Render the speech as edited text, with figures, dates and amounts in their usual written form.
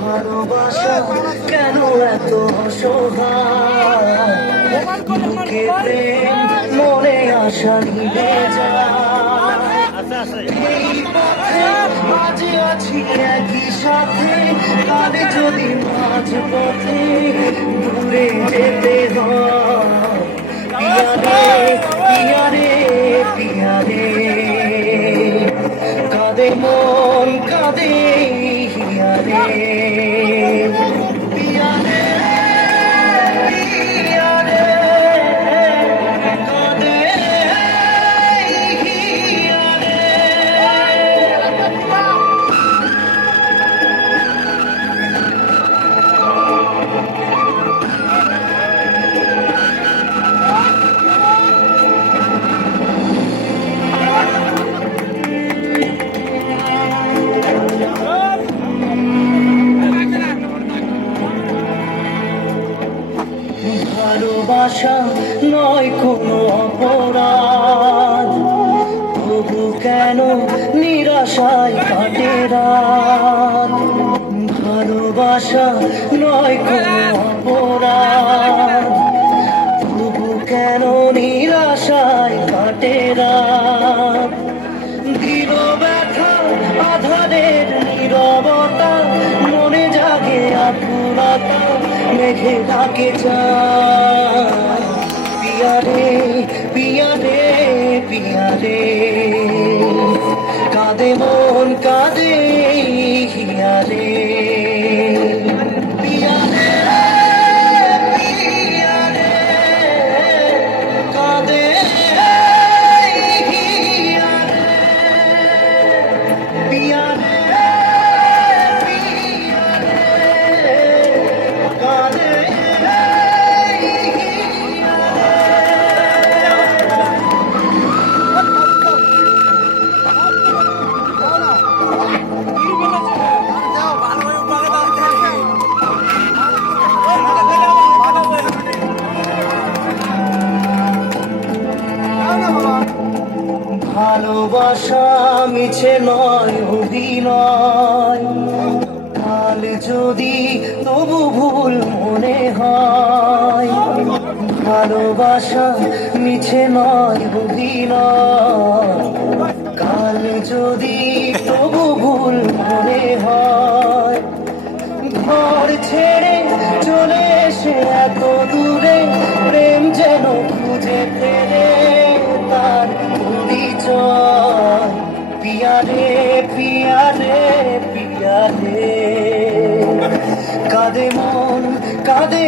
ভালোবাসা কেন এত অসহায়, বুকে প্রেম মনে আশা নিভে যায়। এই পথে আজ আছি একই সাথে, কাল যদি মাঝ পথে দূরে যেতে হয়। পিয়া রে পিয়া রে, কাঁদে মন কাঁদে হিয়া রে। পিয়া রে পিয়া রে, কাঁদে হিয়া রে। ভালোবাসা নয় কোনো অপরাধ, তবু কেন নিরাশায় কাটে রাত। ভালোবাসা নয় কোনো অপরাধ, তবু কেন নিরাশায় কাটে রাত। দৃঢ় ব্যথা আধারের নীরবতা, মনে জাগে আকুলতা, মেঘে ডাকে যায়। পিয়া রে পিয়া রে পিয়া রে, কাঁদে মন কাঁদে হিয়া রে। পিয়া রে পিয়া রে, কাঁদে হিয়া রে। পিয়া রে পিয়া রে, কাঁদে হিয়া রে। ভালোবাসা মিছে নয় অভিনয়, কাল যদি তবু ভুল মনে হয়। ভালোবাসা মিছে নয় অভিনয়, কাল যদি তবু ভুল মনে হয়। ঘর ছেড়ে চলে এসে এত দূরে, প্রেম যেন খুঁজে ফেলে তার পরিচয়। পিয়া রে পিয়া রে পিয়া রে, কাঁদে মন কাঁদে